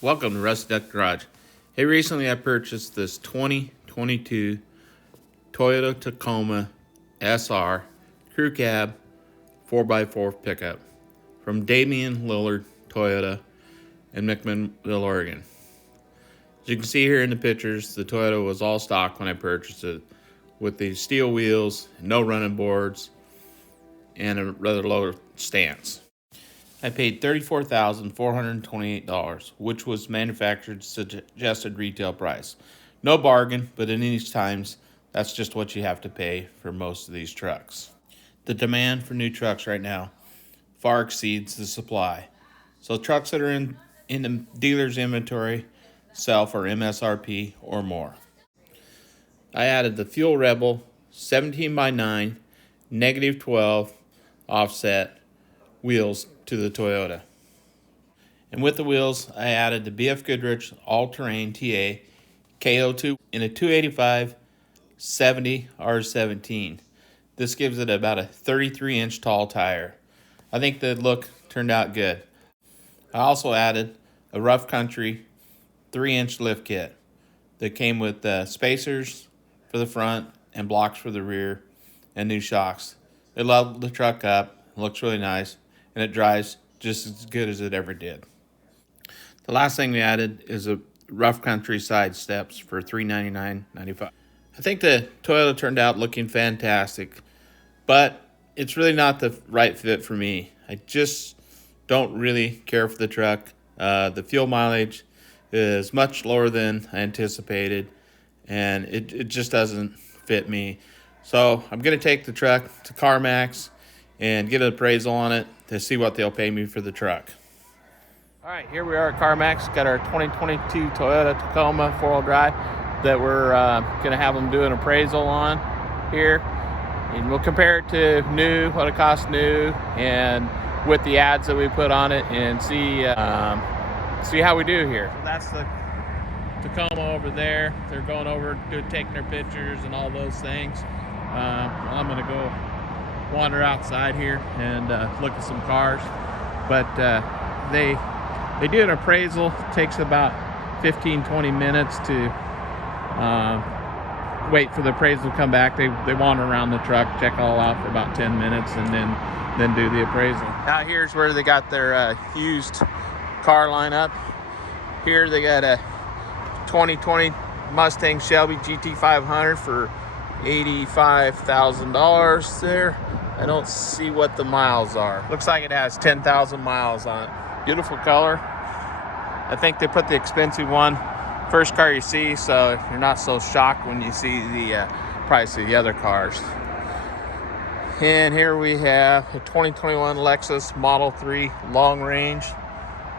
Welcome to Rusty Duck Garage. Hey, recently I purchased this 2022 Toyota Tacoma SR Crew Cab 4x4 pickup from Damian, Lillard, Toyota in McMinnville, Oregon. As you can see here in the pictures, the Toyota was all stock when I purchased it, with the steel wheels, no running boards, and a rather low stance. I paid $34,428, which was manufacturer's suggested retail price. No bargain, but in these times, that's just what you have to pay for most of these trucks. The demand for new trucks right now far exceeds the supply. So trucks that are in the dealer's inventory sell for MSRP or more. I added the Fuel Rebel 17x9 -12 offset wheels to the Toyota. And with the wheels, I added the BF Goodrich All-Terrain TA KO2 in a 285/70 R17. This gives it about a 33-inch tall tire. I think the look turned out good. I also added a Rough Country 3-inch lift kit that came with spacers for the front and blocks for the rear and new shocks. It leveled the truck up, looks really nice, and it drives just as good as it ever did. The last thing we added is a Rough Country side steps for $399.95. I think the Toyota turned out looking fantastic, but it's really not the right fit for me. I just don't really care for the truck. The fuel mileage is much lower than I anticipated, and it just doesn't fit me. So I'm going to take the truck to CarMax and get an appraisal on it to see what they'll pay me for the truck. All right, here we are at CarMax. Got our 2022 Toyota Tacoma 4-wheel drive that we're going to have them do an appraisal on here. And we'll compare it to new, what it costs new, and with the ads that we put on it, and see how we do here. So that's the Tacoma over there. They're going over, taking their pictures and all those things. I'm going to go wander outside here and look at some cars. But they do an appraisal. It takes about 15-20 minutes to wait for the appraisal to come back. They wander around the truck, check all out for about 10 minutes, and then do the appraisal. Now here's where they got their used car lineup. Here they got a 2020 Mustang Shelby GT500 for $85,000 there. I don't see what the miles are. Looks like it has 10,000 miles on it. Beautiful color. I think they put the expensive one first car you see, so you're not so shocked when you see the price of the other cars. And here we have a 2021 Lexus Model 3 long range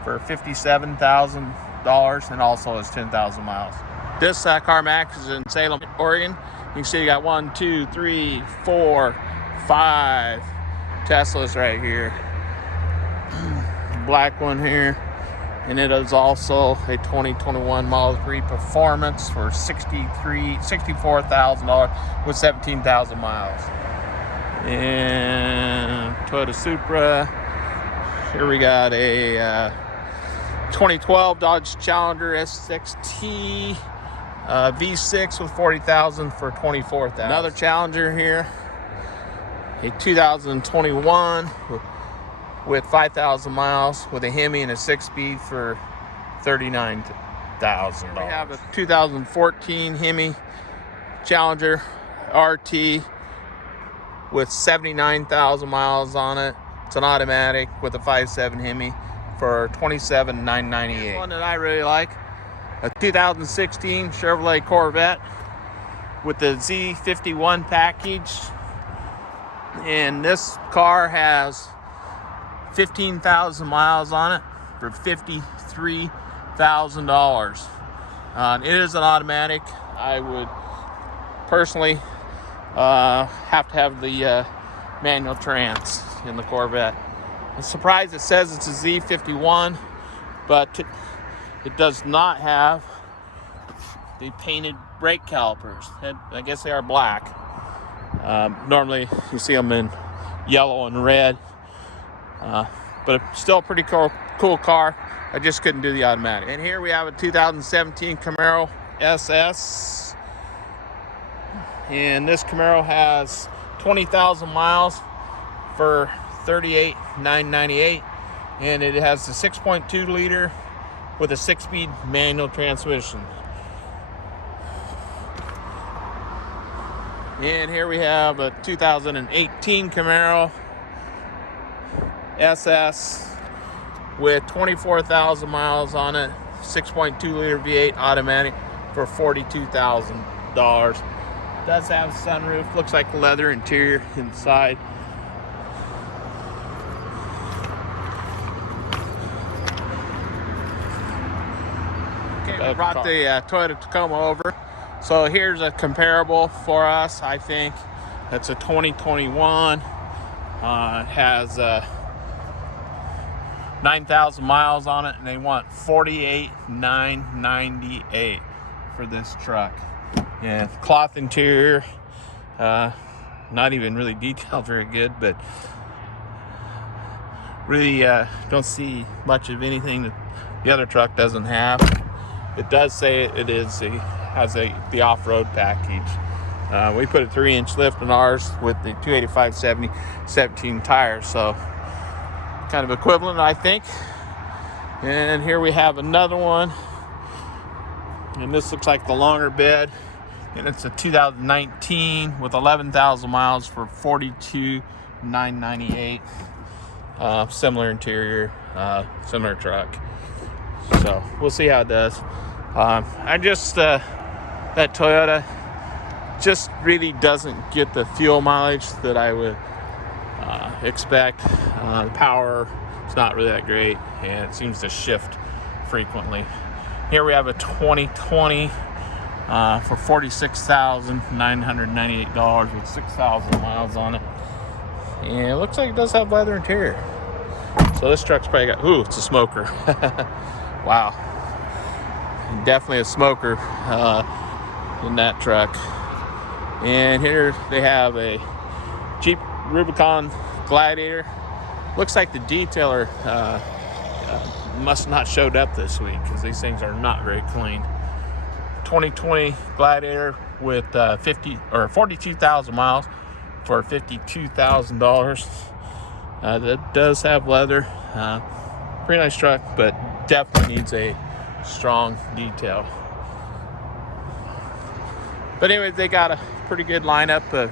for $57,000 and also has 10,000 miles. This CarMax is in Salem, Oregon. You can see you got 1, 2, 3, 4, 5 Teslas right here. Black one here. And it is also a 2021 Model 3 Performance for $64,000 with 17,000 miles. And Toyota Supra. Here we got a 2012 Dodge Challenger SXT V6 with 40,000 for 24,000. Another Challenger here. A 2021 with 5,000 miles with a Hemi and a 6-speed for $39,000. We have a 2014 Hemi Challenger RT with 79,000 miles on it. It's an automatic with a 5.7 Hemi for $27,998. One that I really like, a 2016 Chevrolet Corvette with the Z51 package. And this car has 15,000 miles on it for $53,000. It is an automatic. I would personally have to have the manual trans in the Corvette. I'm surprised it says it's a Z51, but it does not have the painted brake calipers. I guess they are black. Normally you see them in yellow and red. But it's still a pretty cool car. I just couldn't do the automatic. And here we have a 2017 Camaro SS. And this Camaro has 20,000 miles for $38,998. And it has a 6.2 liter with a 6-speed manual transmission. And here we have a 2018 Camaro SS with 24,000 miles on it, 6.2 liter V8 automatic for $42,000. Does have a sunroof, looks like leather interior inside. Okay, we brought the Toyota Tacoma over. So here's a comparable for us, I think. It's a 2021. It has 9,000 miles on it, and they want $48,998 for this truck. Yeah, cloth interior, not even really detailed very good, but really don't see much of anything that the other truck doesn't have. It does say it has the off-road package. We put a 3-inch lift in ours with the 285/17 tires, so kind of equivalent, I think. And here we have another one, and this looks like the longer bed, and it's a 2019 with 11,000 miles for $42,998. Similar interior, similar truck. So we'll see how it does. That Toyota just really doesn't get the fuel mileage that I would expect. The power is not really that great, and it seems to shift frequently. Here we have a 2020 for $46,998 with 6,000 miles on it. And it looks like it does have leather interior. So this truck's probably got, it's a smoker. Wow. Definitely a smoker in that truck. And here they have a Jeep Rubicon Gladiator. Looks like the detailer must not showed up this week, because these things are not very clean. 2020 Gladiator with 42,000 miles for $52,000. That does have leather. Pretty nice truck, but definitely needs a strong detail. But anyway, they got a pretty good lineup of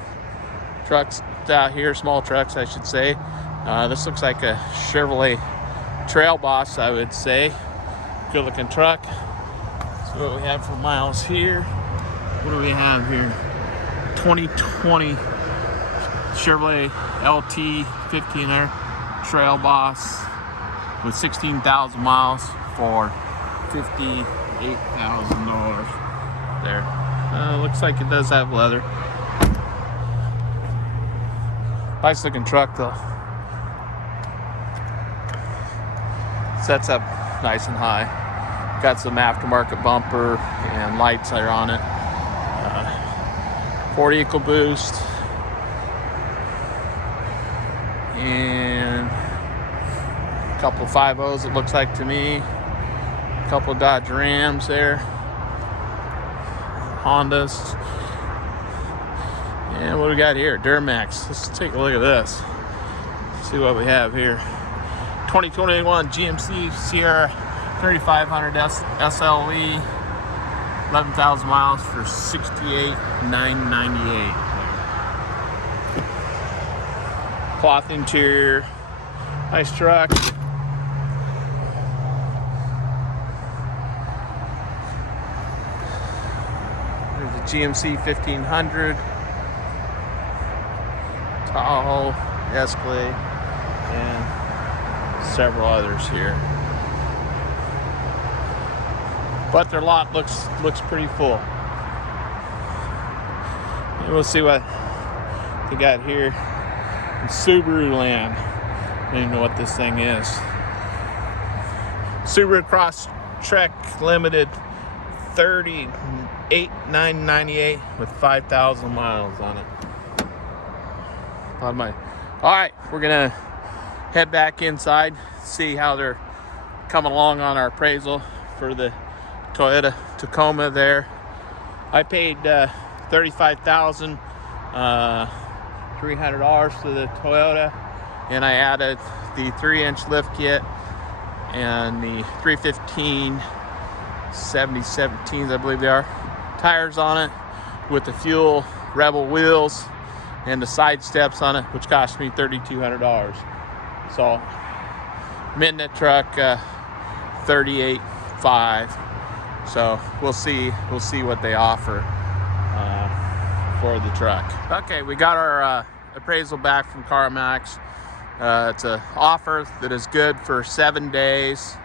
trucks out here, small trucks, I should say. This looks like a Chevrolet Trail Boss, I would say. Good looking truck. So what we have for miles here. What do we have here? 2020 Chevrolet LT 15er Trail Boss with 16,000 miles for $58,000 there. Looks like it does have leather. Nice looking truck though. Sets up nice and high. Got some aftermarket bumper and lights that are on it. Ford EcoBoost. And a couple of 5.0s it looks like to me. A couple of Dodge Rams there. Hondas. And what do we got here? Duramax. Let's take a look at this. See what we have here. 2021 GMC Sierra 3500 SLE. 11,000 miles for $68,998. Cloth interior. Nice truck. There's a GMC 1500. Tahoe, Escalade, and several others here. But their lot looks pretty full. And we'll see what they got here in Subaru land. I don't even know what this thing is. Subaru Crosstrek Limited 38,998 with 5,000 miles on it. All right, we're gonna head back inside, see how they're coming along on our appraisal for the Toyota Tacoma there. I paid $35,300 for the Toyota, and I added the 3-inch lift kit and the 315 7017s, I believe they are, tires on it, with the fuel Rebel wheels and the side steps on it, which cost me $3,200. So I'm in that truck $38,500. So we'll see what they offer for the truck. Okay, we got our appraisal back from CarMax. It's an offer that is good for 7 days.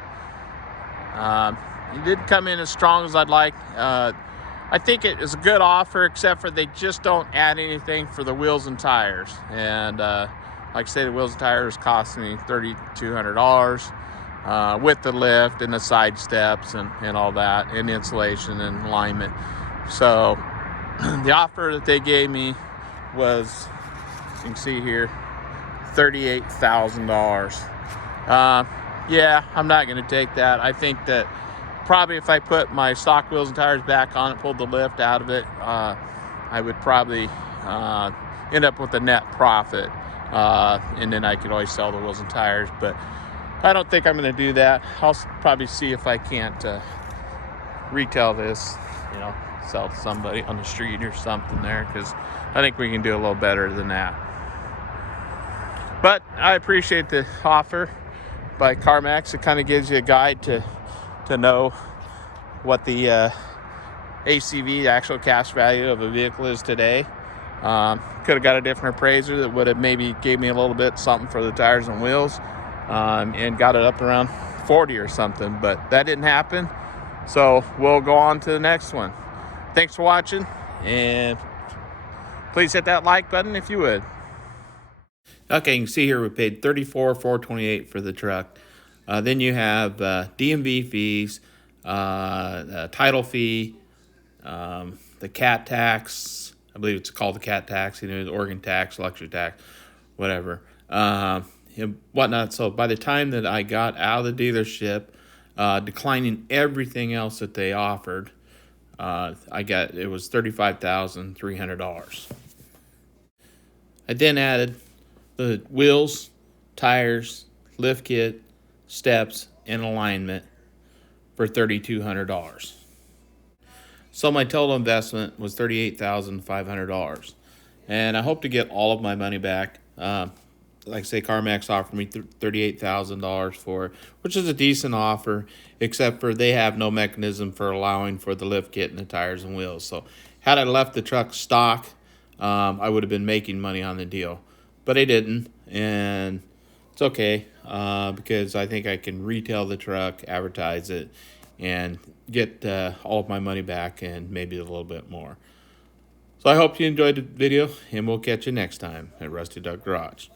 It didn't come in as strong as I'd like. I think it is a good offer, except for they just don't add anything for the wheels and tires. And like I say, the wheels and tires cost me $3,200 with the lift and the side steps and all that, and insulation and alignment. So the offer that they gave me was, you can see here, $38,000. Yeah, I'm not going to take that. I think that probably if I put my stock wheels and tires back on it, pulled the lift out of it, I would probably end up with a net profit, and then I could always sell the wheels and tires. But I don't think I'm going to do that. I'll probably see if I can't retail this, sell to somebody on the street or something there, because I think we can do a little better than that. But I appreciate the offer by CarMax. It kind of gives you a guide to know what the ACV, the actual cash value of a vehicle, is today. Could have got a different appraiser that would have maybe gave me a little bit something for the tires and wheels, and got it up around 40 or something, but that didn't happen. So we'll go on to the next one. Thanks for watching, and please hit that like button if you would. Okay, you can see here we paid $34,428 for the truck. Then you have DMV fees, title fee, the cat tax. I believe it's called the cat tax, the Oregon tax, luxury tax, whatever, and whatnot. So by the time that I got out of the dealership, declining everything else that they offered, it was $35,300. I then added the wheels, tires, lift kit, steps, and alignment for $3,200. So my total investment was $38,500, and I hope to get all of my money back. Like I say, CarMax offered me $38,000 for it, which is a decent offer, except for they have no mechanism for allowing for the lift kit and the tires and wheels. So had I left the truck stock, I would have been making money on the deal, but I didn't, and it's okay, because I think I can retail the truck, advertise it, and get all of my money back and maybe a little bit more. So I hope you enjoyed the video, and we'll catch you next time at Rusty Duck Garage.